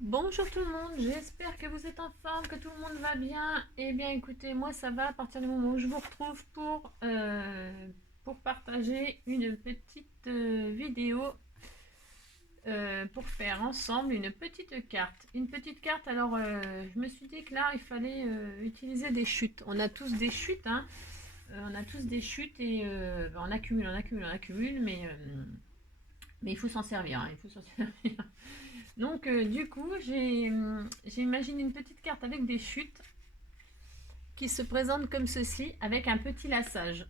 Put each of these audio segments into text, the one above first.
Bonjour tout le monde, j'espère que vous êtes en forme, que tout le monde va bien. Eh bien écoutez, moi ça va à partir du moment où je vous retrouve pour partager une petite vidéo pour faire ensemble une petite carte. Une petite carte, alors je me suis dit que là il fallait utiliser des chutes. On a tous des chutes, hein. On a tous des chutes et on accumule, on accumule, on accumule, mais il faut s'en servir, hein, il faut s'en servir. Donc, du coup, j'ai imaginé une petite carte avec des chutes qui se présente comme ceci, avec un petit laçage.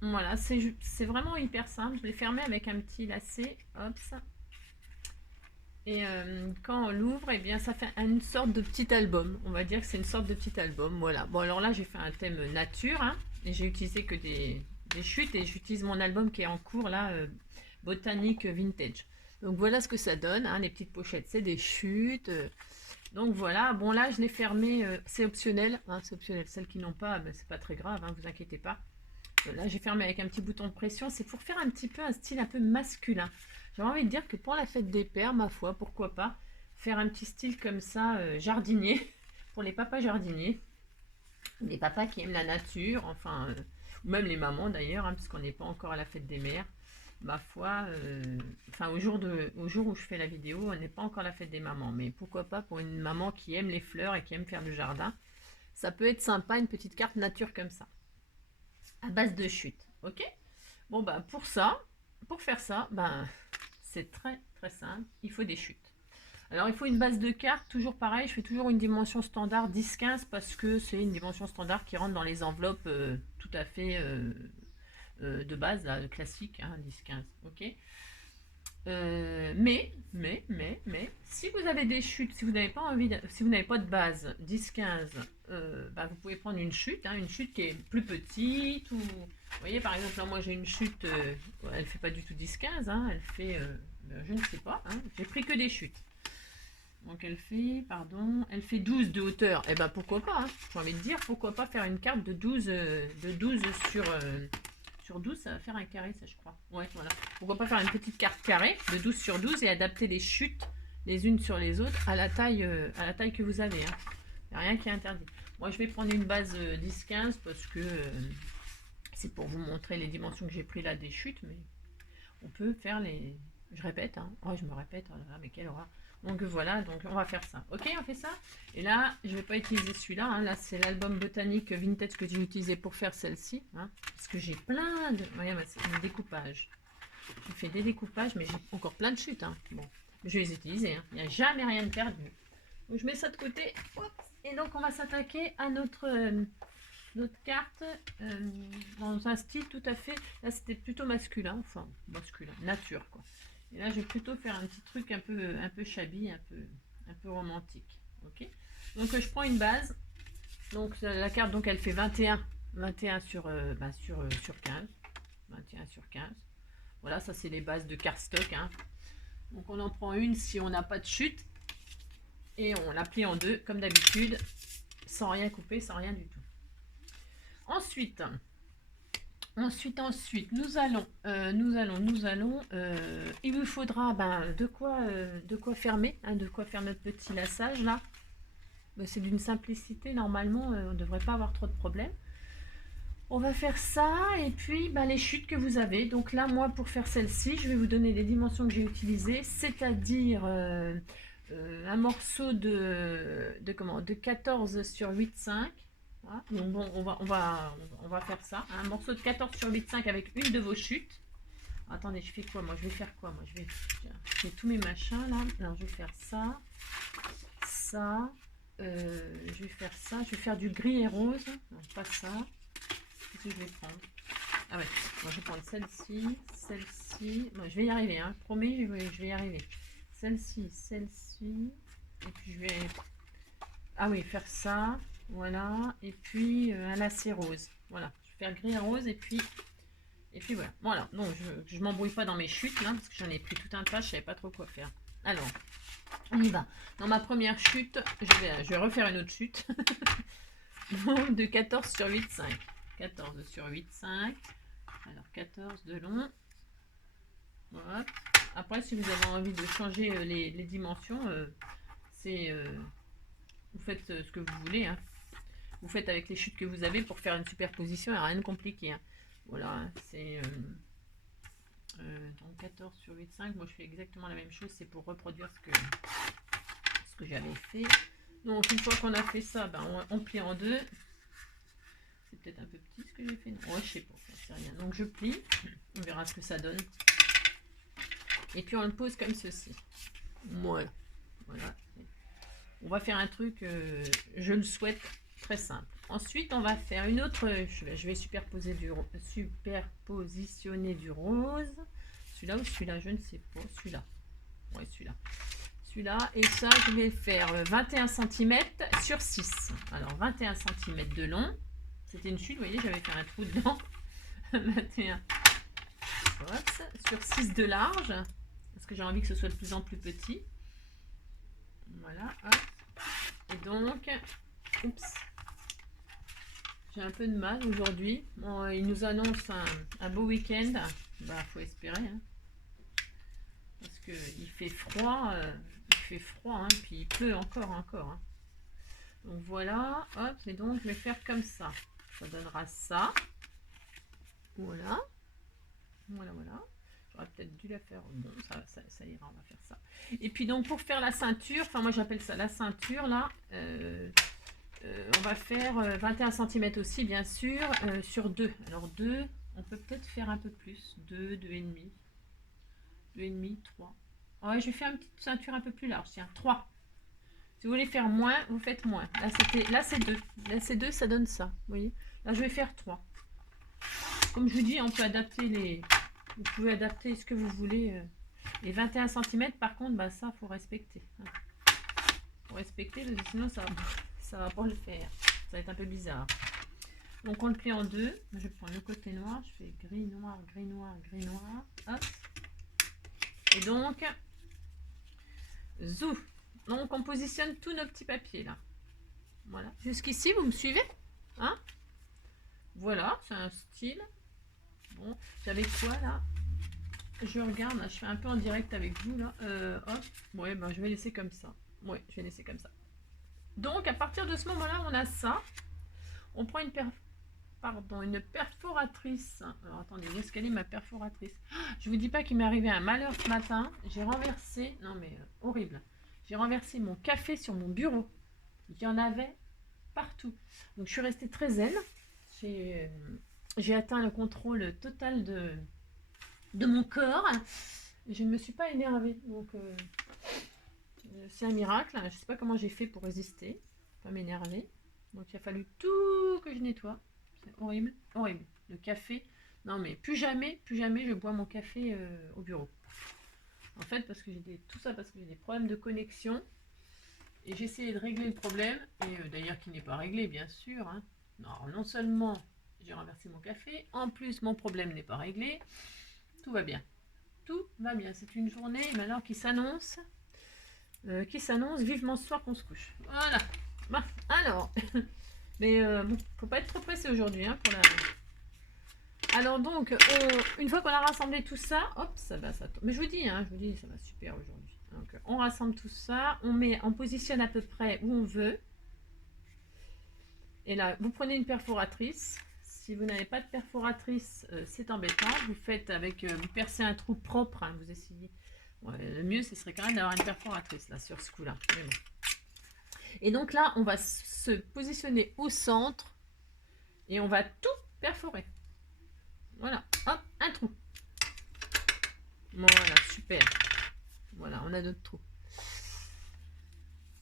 Voilà, c'est vraiment hyper simple. Je l'ai fermé avec un petit lacet. Hop, ça. Et quand on l'ouvre, eh bien, ça fait une sorte de petit album. On va dire que c'est une sorte de petit album. Voilà. Bon, alors là, j'ai fait un thème nature. Hein, et j'ai utilisé que des chutes. Et j'utilise mon album qui est en cours, là, Botanique Vintage. Donc voilà ce que ça donne. Hein, les petites pochettes, c'est des chutes. Donc voilà, bon là je l'ai fermé, c'est optionnel, hein, c'est optionnel. Celles qui n'ont pas, ben, c'est pas très grave, hein, vous inquiétez pas. Là j'ai fermé avec un petit bouton de pression, c'est pour faire un petit peu un style un peu masculin. J'ai envie de dire que pour la fête des pères, ma foi, pourquoi pas, faire un petit style comme ça, jardinier, pour les papas jardiniers, les papas qui aiment la nature, enfin, ou même les mamans d'ailleurs, hein, puisqu'on n'est pas encore à la fête des mères. Ma foi, enfin au jour où je fais la vidéo, on n'est pas encore à la fête des mamans, mais pourquoi pas pour une maman qui aime les fleurs et qui aime faire du jardin, ça peut être sympa une petite carte nature comme ça, à base de chute, ok. Bon bah pour faire ça, ben c'est très très simple, il faut des chutes. Alors il faut une base de carte, toujours pareil, je fais toujours une dimension standard 10-15 parce que c'est une dimension standard qui rentre dans les enveloppes tout à fait de base, là, classique, hein, 10-15, ok. Si vous avez des chutes, si vous n'avez pas envie, si vous n'avez pas de base 10-15, bah, vous pouvez prendre une chute, hein, une chute qui est plus petite. Ou, vous voyez, par exemple, là, moi j'ai une chute, elle fait pas du tout 10-15, hein, elle fait, je ne sais pas, hein, j'ai pris que des chutes. Donc elle fait, pardon, elle fait 12 de hauteur. Et ben pourquoi pas, hein, j'ai envie de dire, pourquoi pas faire une carte de 12, sur 12, ça va faire un carré, ça je crois. Ouais, voilà. Pourquoi pas faire une petite carte carrée de 12 sur 12 et adapter les chutes les unes sur les autres à à la taille que vous avez. Hein. Il n'y a rien qui est interdit. Moi, je vais prendre une base 10-15 parce que c'est pour vous montrer les dimensions que j'ai pris là des chutes, mais on peut faire les... Je répète, hein. Oh, je me répète, oh là là, mais quelle horreur. Donc voilà, donc on va faire ça. Ok, on fait ça. Et là, je ne vais pas utiliser celui-là. Hein. Là, c'est l'album botanique vintage que j'ai utilisé pour faire celle-ci. Hein. Parce que j'ai plein de... Regarde, c'est un découpage. J'ai fait des découpages, mais j'ai encore plein de chutes. Hein. Bon, je vais les utiliser. Hein. Il n'y a jamais rien de perdu. Donc je mets ça de côté. Hop. Et donc on va s'attaquer à notre carte dans un style tout à fait... Là, c'était plutôt masculin. Enfin, masculin. Nature, quoi. Et là, je vais plutôt faire un petit truc un peu shabby, un peu romantique. Ok. Donc, je prends une base. Donc, la carte, donc, elle fait 21 sur 15. 21 sur 15. Voilà, ça, c'est les bases de cardstock. Hein. Donc, on en prend une si on n'a pas de chute. Et on la plie en deux, comme d'habitude, sans rien couper, sans rien du tout. Ensuite, il vous faudra de quoi fermer, hein, de quoi faire notre petit laçage là. C'est d'une simplicité, normalement, on ne devrait pas avoir trop de problèmes. On va faire ça, et puis les chutes que vous avez. Donc là, moi, pour faire celle-ci, je vais vous donner les dimensions que j'ai utilisées, c'est-à-dire un morceau de 14 sur 8,5. Voilà. Donc bon, on va faire ça. Un morceau de 14 sur 8,5 avec une de vos chutes. Attendez, je fais quoi moi? Je vais faire quoi moi? J'ai tous mes machins là. Alors je vais faire ça. Ça. Je vais faire ça. Je vais faire du gris et rose. Non, pas ça. Qu'est-ce que je vais prendre? Ah ouais, moi je vais prendre celle-ci, celle-ci. Bon, je vais y arriver, hein. Promis, je vais y arriver. Celle-ci, celle-ci. Et puis je vais... Ah oui, faire ça. Voilà. Et puis un lacet rose. Voilà. Je vais faire gris et rose et puis voilà. Voilà. Donc je m'embrouille pas dans mes chutes là, parce que j'en ai pris tout un tas, je savais pas trop quoi faire. Alors, on y va. Dans ma première chute, je vais refaire une autre chute. De 14 sur 8,5. 14 sur 8,5. Alors 14 de long. Voilà. Après, si vous avez envie de changer les dimensions, C'est vous faites ce que vous voulez, hein. Vous faites avec les chutes que vous avez pour faire une superposition, il n'y a rien de compliqué, hein. Voilà, hein, c'est donc 14 sur 8, 5. Moi je fais exactement la même chose, c'est pour reproduire ce que j'avais fait. Donc une fois qu'on a fait ça, ben, on plie en deux. C'est peut-être un peu petit ce que j'ai fait. Ouais, je sais pas, c'est rien. Donc je plie, on verra ce que ça donne. Et puis on le pose comme ceci. Voilà. Voilà. On va faire un truc, je le souhaite, très simple. Ensuite, on va faire une autre. Je vais superpositionner du rose. Celui-là ou celui-là, je ne sais pas. Celui-là. Ouais, celui-là. Celui-là. Et ça, je vais faire 21 cm sur 6. Alors, 21 cm de long. C'était une chute, vous voyez, j'avais fait un trou dedans. 21 sur 6 de large. Parce que j'ai envie que ce soit de plus en plus petit. Voilà. Hop. Et donc, oups. J'ai un peu de mal aujourd'hui. Bon, il nous annonce un beau week-end. Bah, faut espérer. Hein. Parce qu'il fait froid. Hein, puis il pleut encore. Hein. Donc voilà. Hop. Et donc, je vais faire comme ça. Ça donnera ça. Voilà. Voilà. J'aurais peut-être dû la faire. Bon, ça ira, on va faire ça. Et puis donc, pour faire la ceinture, enfin, moi j'appelle ça la ceinture, là. On va faire 21 cm aussi, bien sûr, sur 2. Alors 2, on peut peut-être faire un peu plus. 2, 2,5. 2,5, 3. Ouais, je vais faire une petite ceinture un peu plus large, tiens, 3. Si vous voulez faire moins, vous faites moins. Là, c'est 2. Là, c'est 2, ça donne ça. Vous voyez? Là, je vais faire 3. Comme je vous dis, on peut adapter les... Vous pouvez adapter ce que vous voulez. Les 21 cm, par contre, bah, ça, faut respecter. Hein. Faut respecter, parce que sinon, ça va pas le faire. Ça va être un peu bizarre. Donc, on le plie en deux. Je prends le côté noir. Je fais gris, noir, gris, noir, gris, noir. Hop. Et donc, zou. Donc, on positionne tous nos petits papiers, là. Voilà. Jusqu'ici, vous me suivez? Hein? Voilà, c'est un style. Bon, j'avais quoi, là? Je regarde, là, je fais un peu en direct avec vous, là. Hop. Ouais, ben, je vais laisser comme ça. Ouais, je vais laisser comme ça. Donc, à partir de ce moment-là, on a ça. On prend une perforatrice. Alors, attendez, où est-ce qu'elle est, ma perforatrice? Je vous dis pas qu'il m'est arrivé un malheur ce matin. J'ai renversé... Non, mais horrible. J'ai renversé mon café sur mon bureau. Il y en avait partout. Donc, je suis restée très zen. J'ai atteint le contrôle total de mon corps. Je ne me suis pas énervée. Donc, c'est un miracle. Je ne sais pas comment j'ai fait pour résister. Pas m'énerver. Donc, il a fallu tout que je nettoie. C'est horrible. Horrible. Le café. Non, mais plus jamais je bois mon café au bureau. En fait, parce que tout ça parce que j'ai des problèmes de connexion. Et j'ai essayé de régler le problème. Et d'ailleurs, qui n'est pas réglé, bien sûr. Hein. Non seulement j'ai renversé mon café, en plus, mon problème n'est pas réglé. Tout va bien. Tout va bien. C'est une journée maintenant qui s'annonce vivement ce soir qu'on se couche. Voilà. Bon, alors. Mais bon, faut pas être trop pressé aujourd'hui. Hein, alors donc, une fois qu'on a rassemblé tout ça, hop, ça va, ça tombe. Mais je vous dis, ça va super aujourd'hui. Donc, on rassemble tout ça, on positionne à peu près où on veut. Et là, vous prenez une perforatrice. Si vous n'avez pas de perforatrice, c'est embêtant. Vous faites vous percez un trou propre. Hein, vous essayez. Ouais, le mieux, ce serait quand même d'avoir une perforatrice là sur ce coup-là. Mais bon. Et donc là, on va se positionner au centre et on va tout perforer. Voilà, hop, un trou. Voilà, super. Voilà, on a notre trou.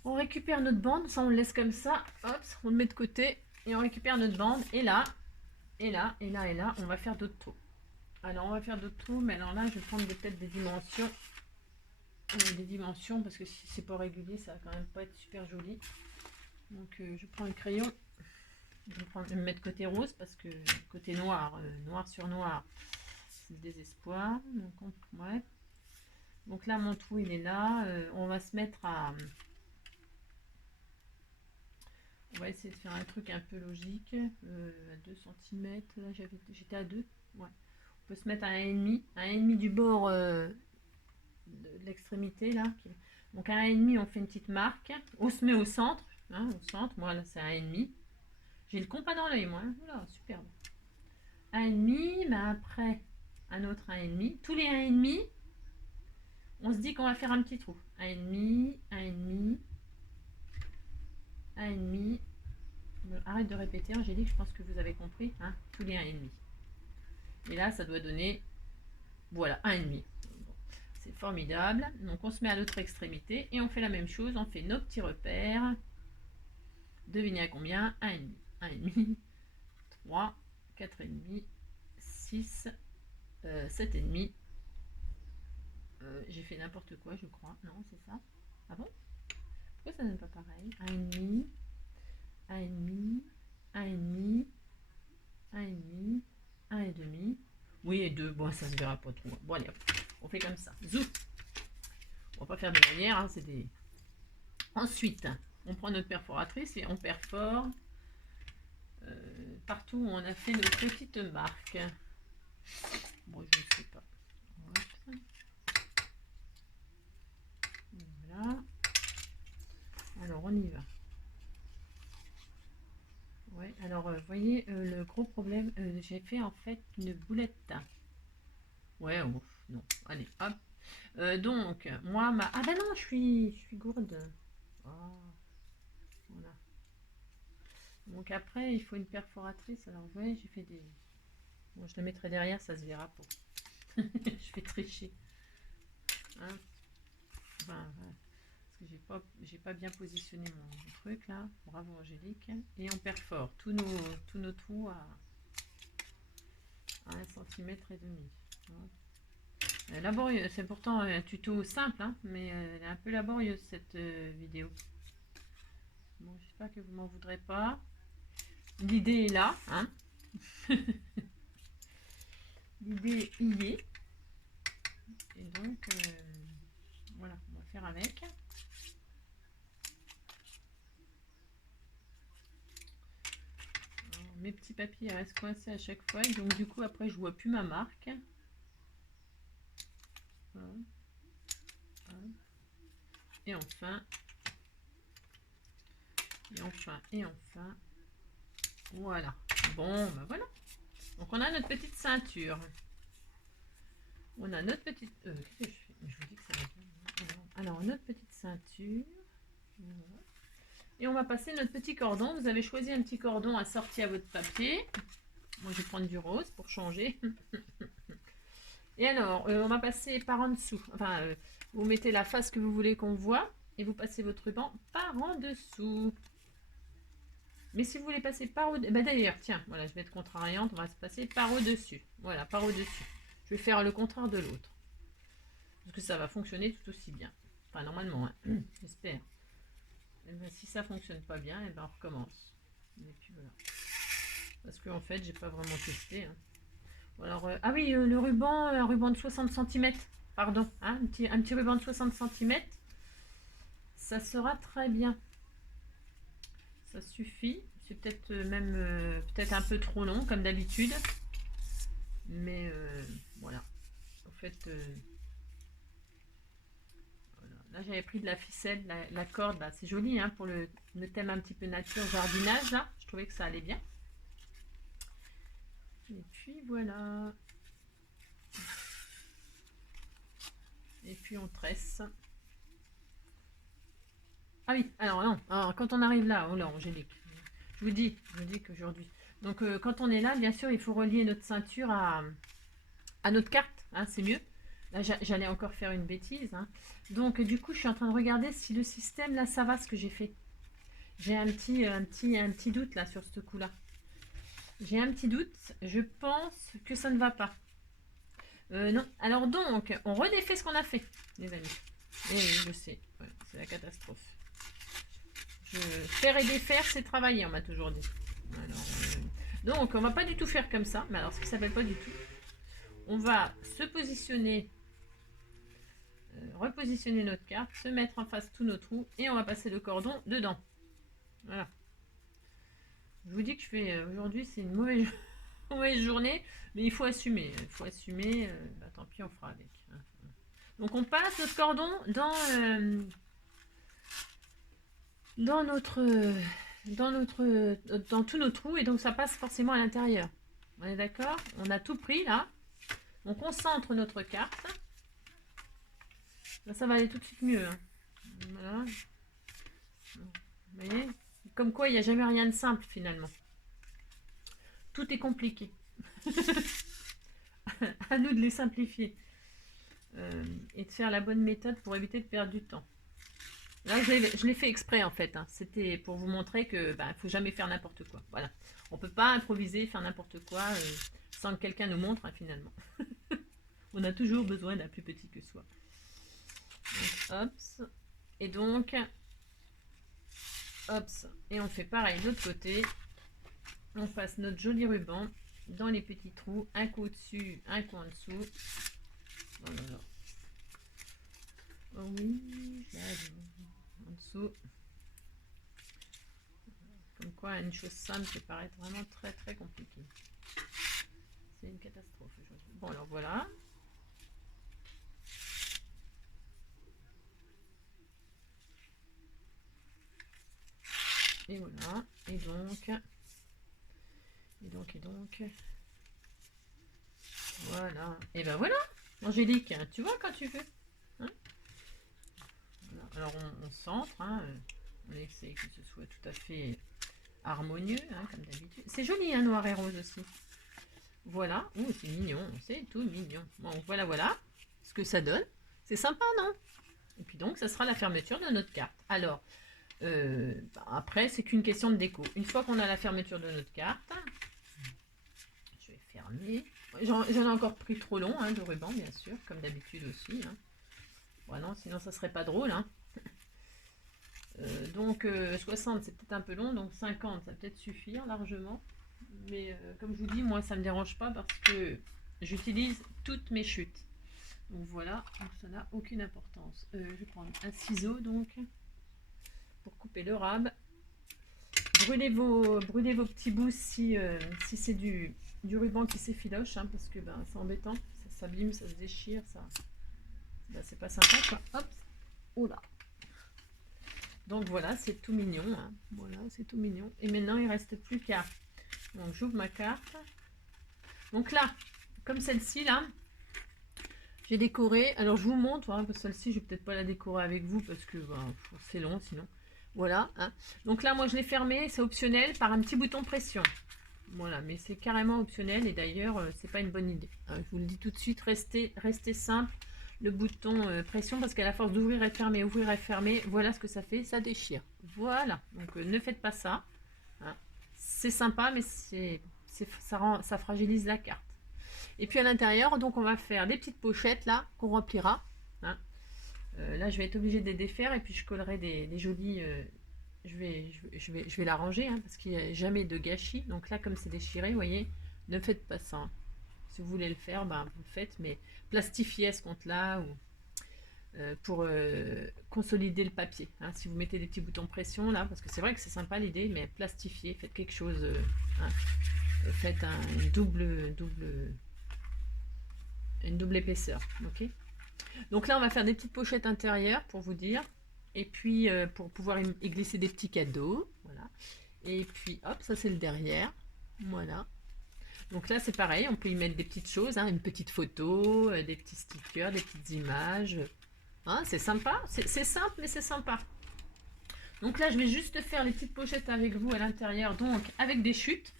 On récupère notre bande, ça on le laisse comme ça. Hop, on le met de côté et on récupère notre bande. Et là, on va faire d'autres trous. Alors, on va faire d'autres trous, mais alors là, je vais prendre peut-être des dimensions. Parce que si c'est pas régulier, ça va quand même pas être super joli. Donc, je prends un crayon. Je vais me mettre côté rose parce que côté noir, noir sur noir, c'est le désespoir. Donc là, mon trou, il est là. On va se mettre à... On va essayer de faire un truc un peu logique. À 2 cm. Là, j'étais à 2. Ouais. On peut se mettre à 1,5. À 1,5 du bord de l'extrémité, là. Donc à 1,5, on fait une petite marque. On se met au centre. Hein, au centre. Moi, là, c'est 1,5. J'ai le compas dans l'œil, moi. Hein. Oula, superbe. 1,5, mais après, un autre 1,5. Tous les 1,5, on se dit qu'on va faire un petit trou. 1,5, 1,5, 1,5. Arrête de répéter, Angélique, je pense que vous avez compris. Hein, tous les 1,5. Et là, ça doit donner, voilà, 1,5. C'est formidable. Donc, on se met à l'autre extrémité et on fait la même chose. On fait nos petits repères. Devinez à combien? 1,5. 1,5, 3, 4,5, 6, 7,5. J'ai fait n'importe quoi, je crois. Non, c'est ça. Ah bon? Pourquoi ça n'est pas pareil? 1,5, 1,5, 1,5, 1,5, 1,5. Oui, et 2. Bon, ça se verra pas trop. Bon, allez, on fait comme ça. Zou. On va pas faire de manière, hein, c'est des... Ensuite, on prend notre perforatrice et on perfore partout où on a fait nos petites marques. Bon, je ne sais pas. Voilà. Alors, on y va. Ouais, alors, vous voyez, le gros problème, j'ai fait en fait une boulette. Ouais, ouf, non. Allez, hop. Donc, moi, ma... Ah ben non, je suis gourde. Oh, voilà. Donc après, il faut une perforatrice. Alors, vous voyez, j'ai fait des... Bon, je le mettrai derrière, ça se verra pas. Je vais tricher. Hein, enfin, voilà. Parce que j'ai pas bien positionné mon truc là. Bravo Angélique. Et on perfore tous nos trous à 1,5 cm. Voilà. Laborieux, c'est pourtant un tuto simple, hein, mais elle est un peu laborieuse cette vidéo. Bon, j'espère que vous m'en voudrez pas. L'idée est là, hein. L'idée y est. Et donc, voilà, on va faire avec. Alors, mes petits papiers restent coincés à chaque fois. Et donc, du coup, après, je vois plus ma marque. Voilà. Et enfin, voilà. Bon, ben voilà. Donc on a notre petite ceinture. On a notre petite... qu'est-ce que je fais? Je vous dis que ça va bien. Alors, notre petite ceinture. Voilà. Et on va passer notre petit cordon. Vous avez choisi un petit cordon assorti à votre papier. Moi, je vais prendre du rose pour changer. Et alors, on va passer par en dessous. Enfin, vous mettez la face que vous voulez qu'on voit. Et vous passez votre ruban par en dessous. Mais si vous voulez passer par au-dessus... Bah d'ailleurs, tiens, voilà, je vais être contrariante. On va se passer par au-dessus. Voilà, par au-dessus. Je vais faire le contraire de l'autre. Parce que ça va fonctionner tout aussi bien. Enfin, normalement, hein. J'espère. Ben, si ça fonctionne pas bien, et ben on recommence. Et puis voilà. Parce qu'en fait, j'ai pas vraiment testé. Hein. Alors, ah oui, le ruban, un ruban de 60 cm. Pardon, hein, un petit ruban de 60 cm. Ça sera très bien. Ça suffit. C'est peut-être même peut-être un peu trop long, comme d'habitude. Mais voilà. En fait, voilà. Là j'avais pris de la ficelle, la corde, là. C'est joli hein, pour le thème un petit peu nature, jardinage. Là, je trouvais que ça allait bien. Et puis voilà. Et puis on tresse. Ah oui, alors non, alors, quand on arrive là, oh là, Angélique, je vous dis qu'aujourd'hui. Donc quand on est là, bien sûr, il faut relier notre ceinture à notre carte, hein, c'est mieux. Là, j'allais encore faire une bêtise. Hein. Donc du coup, je suis en train de regarder si le système, là, ça va ce que j'ai fait. J'ai un petit doute là sur ce coup-là. J'ai un petit doute. Je pense que ça ne va pas. Non. Alors donc, on redéfait ce qu'on a fait, les amis. Et je sais, ouais, c'est la catastrophe. Faire et défaire, c'est travailler, on m'a toujours dit. Alors, donc, on va pas du tout faire comme ça. Mais alors, ce qui s'appelle pas du tout. On va se positionner, repositionner notre carte, se mettre en face tous nos trous et on va passer le cordon dedans. Voilà. Je vous dis que je fais aujourd'hui, c'est une mauvaise, mauvaise journée, mais il faut assumer. Il faut assumer. Bah, tant pis, on fera avec. Hein. Donc, on passe notre cordon dans notre, dans tous nos trous, et donc ça passe forcément à l'intérieur. On est d'accord? On a tout pris là. On concentre notre carte. Là, ça va aller tout de suite mieux. Hein. Voilà. Vous voyez? Comme quoi, il n'y a jamais rien de simple finalement. Tout est compliqué. À nous de les simplifier. Et de faire la bonne méthode pour éviter de perdre du temps. Là, je l'ai fait exprès en fait. Hein. C'était pour vous montrer que ne faut jamais faire n'importe quoi. Voilà. On peut pas improviser, faire n'importe quoi sans que quelqu'un nous montre hein, finalement. On a toujours besoin d'un plus petit que soi. Donc, hops. Et donc, hops. Et on fait pareil de l'autre côté. On passe notre joli ruban dans les petits trous. Un coup au-dessus, un coup en dessous. Voilà. Oh oui, en dessous. Comme quoi, une chose simple peut paraître vraiment très très compliquée. C'est une catastrophe aujourd'hui. Bon, alors voilà. Et voilà. Et donc. Voilà. Et ben voilà. Angélique, tu vois quand tu veux. Hein, voilà. Alors on centre. Hein, on essaie que ce soit tout à fait harmonieux, hein, comme d'habitude. C'est joli, hein, noir et rose aussi. Voilà. Ouh, c'est mignon. C'est tout mignon. Bon, voilà ce que ça donne. C'est sympa, non? Et puis donc, ça sera la fermeture de notre carte. Alors, après, c'est qu'une question de déco. Une fois qu'on a la fermeture de notre carte, je vais fermer. J'en ai encore pris trop long, hein, de ruban, bien sûr, comme d'habitude aussi. Hein. Bon, non, sinon ça serait pas drôle. Hein. Donc 60, c'est peut-être un peu long, donc 50, ça va peut-être suffire largement. Mais comme je vous dis, moi, ça me dérange pas parce que j'utilise toutes mes chutes. Donc voilà, donc ça n'a aucune importance. Je vais prendre un ciseau, donc, pour couper le rab. Brûlez vos petits bouts si c'est du ruban qui s'effiloche, hein, parce que c'est embêtant, ça s'abîme, ça se déchire, ça, c'est pas sympa quoi. Hop, oh là. Donc voilà, c'est tout mignon, hein. Voilà, c'est tout mignon. Et maintenant il reste plus qu'à, donc j'ouvre ma carte. Donc là, comme celle-ci là, j'ai décoré. Alors je vous montre, hein, parce que celle-ci je vais peut-être pas la décorer avec vous parce que c'est long sinon. Voilà. Hein. Donc là, moi, je l'ai fermé, c'est optionnel, par un petit bouton pression. Voilà, mais c'est carrément optionnel et d'ailleurs, c'est pas une bonne idée. Hein, je vous le dis tout de suite, restez simple. Le bouton pression, parce qu'à la force d'ouvrir et fermer, voilà ce que ça fait, ça déchire. Voilà, donc ne faites pas ça. Hein. C'est sympa, mais ça fragilise la carte. Et puis à l'intérieur, donc on va faire des petites pochettes là qu'on remplira. Hein. Là, je vais être obligée de les défaire et puis je collerai des jolis. Je vais l'arranger hein, parce qu'il n'y a jamais de gâchis. Donc là, comme c'est déchiré, vous voyez, ne faites pas ça. Hein. Si vous voulez le faire, vous le faites, mais plastifiez ce compte-là ou pour consolider le papier. Hein, si vous mettez des petits boutons pression là, parce que c'est vrai que c'est sympa l'idée, mais plastifiez, faites quelque chose. Hein, faites une double épaisseur, ok. Donc là, on va faire des petites pochettes intérieures pour vous dire. Et puis, pour pouvoir y glisser des petits cadeaux. Voilà. Et puis, hop, ça c'est le derrière. Voilà. Donc là, c'est pareil. On peut y mettre des petites choses. Hein, une petite photo, des petits stickers, des petites images. Hein, c'est sympa. C'est simple, mais c'est sympa. Donc là, je vais juste faire les petites pochettes avec vous à l'intérieur. Donc, avec des chutes.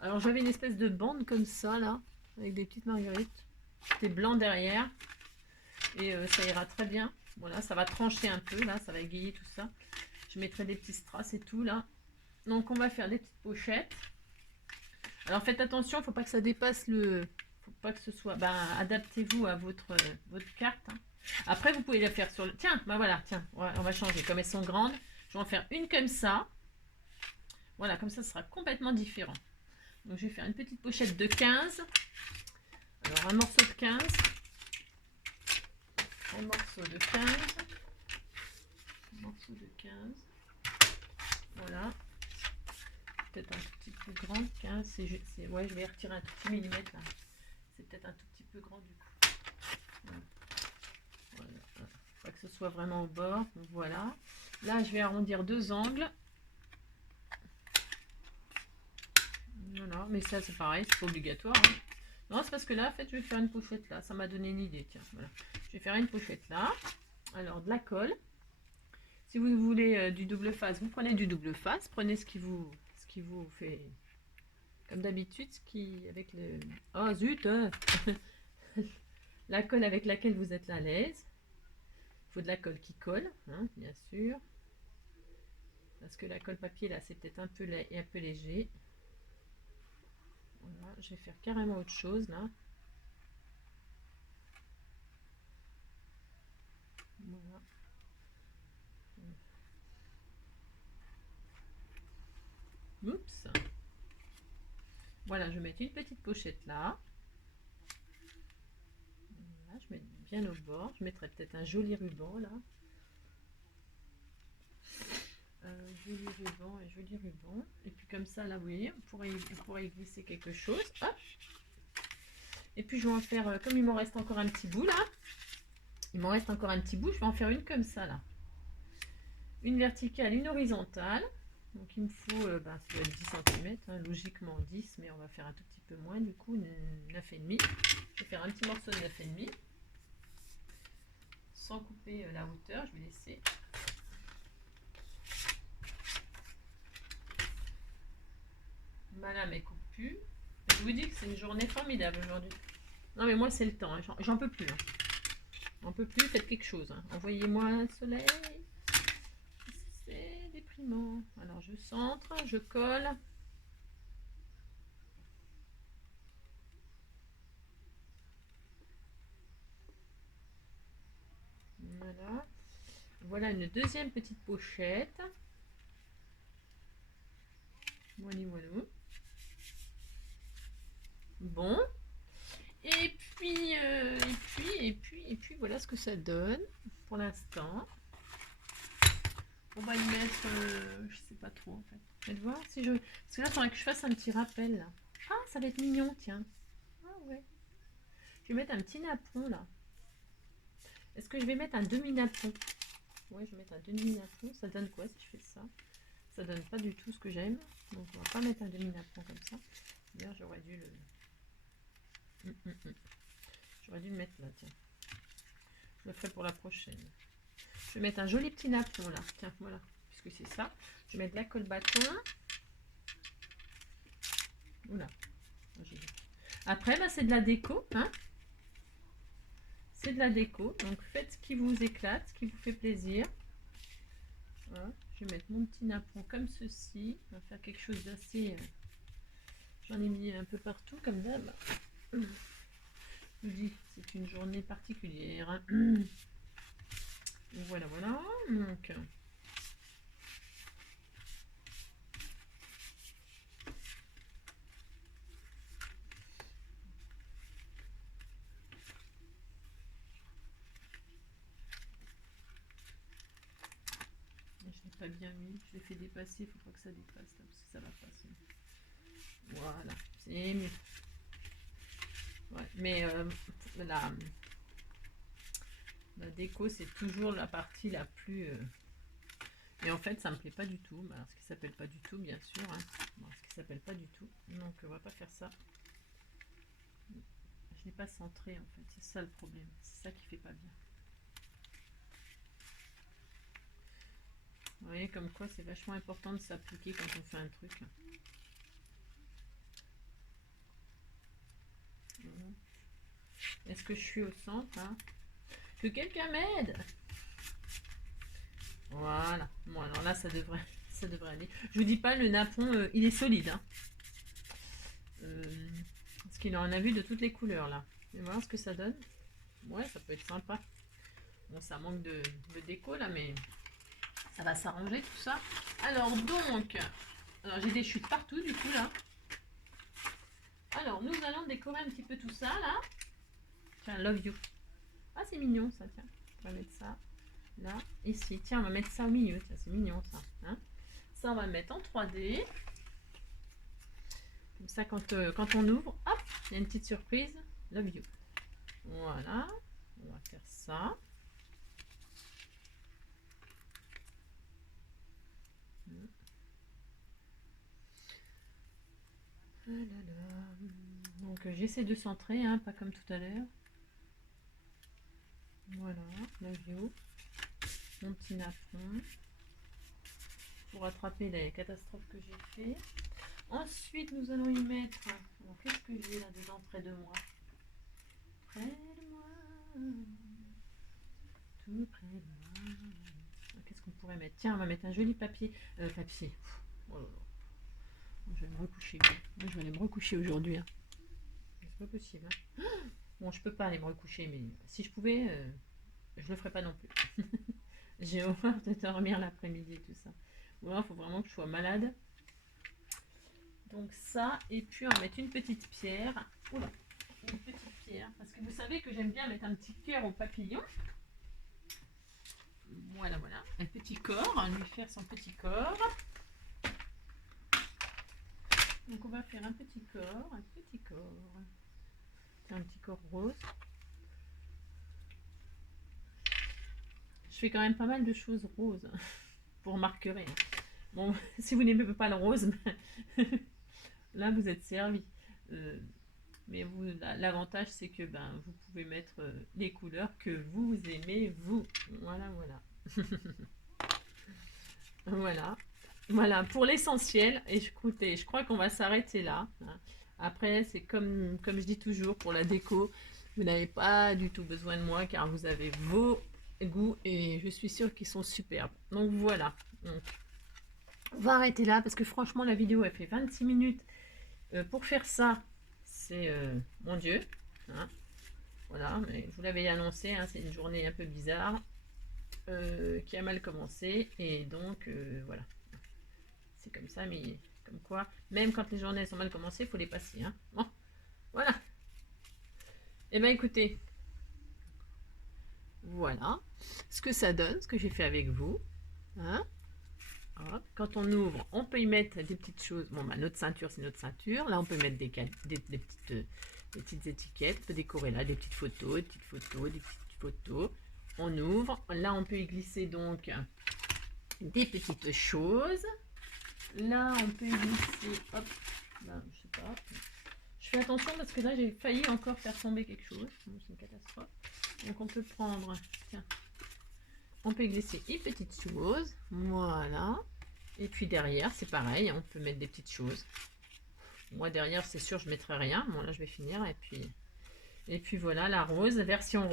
Alors, j'avais une espèce de bande comme ça, là. Avec des petites marguerites. C'était blanc derrière. Et ça ira très bien. Voilà, ça va trancher un peu, là, ça va égayer tout ça. Je mettrai des petits strass et tout, là. Donc, on va faire des petites pochettes. Alors, faites attention, il ne faut pas que ça dépasse le... faut pas que ce soit... adaptez-vous à votre carte. Hein. Après, vous pouvez la faire sur le... Tiens, voilà, tiens, on va changer. Comme elles sont grandes, je vais en faire une comme ça. Voilà, comme ça, ce sera complètement différent. Donc, je vais faire une petite pochette de 15. Alors, un morceau de 15. Un morceau de 15. Un morceau de 15. Voilà. Peut-être un tout petit peu grand. 15. Ouais, je vais retirer un tout petit millimètre là. C'est peut-être un tout petit peu grand du coup. Voilà. Faut pas que ce soit vraiment au bord. Donc, voilà. Là, je vais arrondir 2 angles. Voilà, mais ça, c'est pareil, c'est pas obligatoire. Hein. Non, c'est parce que là, en fait, je vais faire une pochette là. Ça m'a donné une idée, tiens. Voilà. Je vais faire une pochette là. Alors, de la colle. Si vous voulez du double face, vous prenez du double face. Prenez ce qui vous fait, comme d'habitude, ce qui, avec le... Oh, zut la colle avec laquelle vous êtes à l'aise. Il faut de la colle qui colle, hein, bien sûr. Parce que la colle papier, là, c'est peut-être un peu léger. Voilà, je vais faire carrément autre chose, là. Voilà. Oups. Voilà, je vais mettre une petite pochette là. Voilà, je mets bien au bord. Je mettrai peut-être un joli ruban là. Joli ruban et joli ruban. Et puis comme ça, là, vous voyez, on pourrait y glisser quelque chose. Hop. Et puis je vais en faire, comme il m'en reste encore un petit bout là. Il m'en reste encore un petit bout, je vais en faire une comme ça là. Une verticale, une horizontale. Donc il me faut, ça doit être 10 cm, hein, logiquement 10, mais on va faire un tout petit peu moins, du coup 9,5. Je vais faire un petit morceau de 9,5. Sans couper la hauteur, je vais laisser. Ma lame est coupue. Je vous dis que c'est une journée formidable aujourd'hui. Non mais moi c'est le temps, hein, j'en peux plus. Hein. J'en peux plus, faites quelque chose. Hein. Envoyez-moi un soleil. C'est déprimant. Alors je centre, je colle. Voilà. Voilà une deuxième petite pochette. Voilà, voilà. Bon. Et puis, voilà ce que ça donne pour l'instant. On va y mettre, je sais pas trop en fait. Je vais voir si je... Parce que là, il faudrait que je fasse un petit rappel là. Ah, ça va être mignon, tiens. Ah ouais. Je vais mettre un petit napperon là. Est-ce que je vais mettre un demi-napperon? Ouais, je vais mettre un demi-napperon. Ça donne quoi si je fais ça? Ça donne pas du tout ce que j'aime. Donc on va pas mettre un demi-napperon comme ça. D'ailleurs, j'aurais dû le... J'aurais dû le mettre là, tiens. Je le ferai pour la prochaine. Je vais mettre un joli petit napperon là. Tiens, voilà. Puisque c'est ça. Je vais mettre de la colle bâton. Oula. Après, bah, c'est de la déco. Hein, c'est de la déco. Donc faites ce qui vous éclate, ce qui vous fait plaisir. Voilà. Je vais mettre mon petit napperon comme ceci. On va faire quelque chose d'assez... J'en ai mis un peu partout comme d'hab. Je vous dis, c'est une journée particulière. Hein. Voilà, voilà. Donc... pas bien mis, je l'ai fait dépasser, il faut pas que ça dépasse là, parce que ça va passer. Voilà, c'est mieux. Ouais, mais la déco c'est toujours la partie la plus... Et en fait ça me plaît pas du tout, bah, ce qui s'appelle pas du tout bien sûr, hein. Bon, ce qui s'appelle pas du tout, donc on va pas faire ça. Je n'ai pas centré en fait, c'est ça le problème, c'est ça qui fait pas bien. Vous voyez comme quoi c'est vachement important de s'appliquer quand on fait un truc. Est-ce que je suis au centre hein? Que quelqu'un m'aide. Voilà. Bon alors là ça devrait aller. Je vous dis pas le napperon il est solide. Hein. Parce qu'il en a vu de toutes les couleurs là. On va voir ce que ça donne. Ouais ça peut être sympa. Bon ça manque de déco là mais ça va s'arranger tout ça. Alors donc, j'ai des chutes partout du coup là. Alors nous allons décorer un petit peu tout ça là. Tiens, love you. Ah c'est mignon ça, tiens. On va mettre ça là, ici. Tiens, on va mettre ça au milieu. Tiens, c'est mignon ça. Hein, ça on va mettre en 3D. Comme ça quand on ouvre, hop, il y a une petite surprise. Love you. Voilà. On va faire ça. Ah là là. Donc j'essaie de centrer, hein, pas comme tout à l'heure. Voilà, la view. Mon petit napperon. Pour rattraper les catastrophes que j'ai fait. Ensuite, nous allons y mettre... Qu'est-ce que j'ai là-dedans près de moi? Près de moi. Tout près de moi. Qu'est-ce qu'on pourrait mettre? Tiens, on va mettre un joli papier. Papier. Oh là là. Je vais me recoucher. Moi, je vais aller me recoucher aujourd'hui. Hein. C'est pas possible. Hein. Bon, je peux pas aller me recoucher, mais si je pouvais, je le ferais pas non plus. J'ai horreur de dormir l'après-midi et tout ça. Ou alors, il faut vraiment que je sois malade. Donc ça, et puis on va mettre une petite pierre. Oula, une petite pierre. Parce que vous savez que j'aime bien mettre un petit cœur au papillon. Voilà, voilà. Un petit corps, lui faire son petit corps. Donc on va faire un petit corps, un petit corps. Un petit corps rose. Je fais quand même pas mal de choses roses. Vous remarquerez. Bon, si vous n'aimez pas le rose, là vous êtes servi. Mais l'avantage c'est que vous pouvez mettre les couleurs que vous aimez, vous. Voilà, voilà. Voilà. Voilà, pour l'essentiel. Et écoutez, je crois qu'on va s'arrêter là. Après, c'est comme je dis toujours, pour la déco, vous n'avez pas du tout besoin de moi car vous avez vos goûts et je suis sûre qu'ils sont superbes. Donc voilà. Donc, on va arrêter là parce que franchement, la vidéo, elle fait 26 minutes. Pour faire ça, c'est... mon Dieu. Hein. Voilà, mais je vous l'avais annoncé, hein, c'est une journée un peu bizarre qui a mal commencé. Et donc, voilà. C'est comme ça, mais comme quoi, même quand les journées sont mal commencées, il faut les passer. Hein. Bon, voilà. Et bien écoutez, voilà ce que ça donne, ce que j'ai fait avec vous. Hein. Quand on ouvre, on peut y mettre des petites choses. Bon, notre ceinture, c'est notre ceinture. Là, on peut mettre des petites étiquettes. On peut décorer là des petites photos, des petites photos, des petites photos. On ouvre. Là, on peut y glisser donc des petites choses. Là, on peut y glisser. Hop. Là, je sais pas. Je fais attention parce que là, j'ai failli encore faire tomber quelque chose. C'est une catastrophe. Donc, on peut prendre. Tiens. On peut glisser une petite chose. Voilà. Et puis derrière, c'est pareil. On peut mettre des petites choses. Moi, derrière, c'est sûr, je ne mettrai rien. Bon, là, je vais finir. Et puis voilà, la rose, version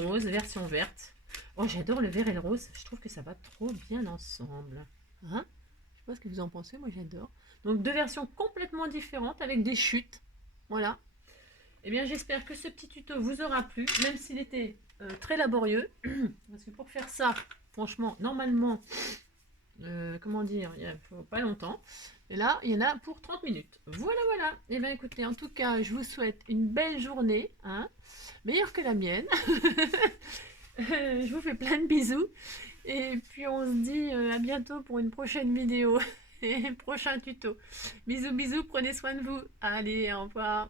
verte. Oh, j'adore le vert et le rose. Je trouve que ça va trop bien ensemble. Hein? Je sais pas ce que vous en pensez. Moi, j'adore. Donc, deux versions complètement différentes avec des chutes. Voilà. Eh bien, j'espère que ce petit tuto vous aura plu, même s'il était très laborieux. Parce que pour faire ça, franchement, normalement, comment dire, il ne faut pas longtemps. Et là, il y en a pour 30 minutes. Voilà, voilà. Et bien, écoutez, en tout cas, je vous souhaite une belle journée, hein, meilleure que la mienne. Je vous fais plein de bisous. Et puis, on se dit à bientôt pour une prochaine vidéo et un prochain tuto. Bisous, bisous, prenez soin de vous. Allez, au revoir.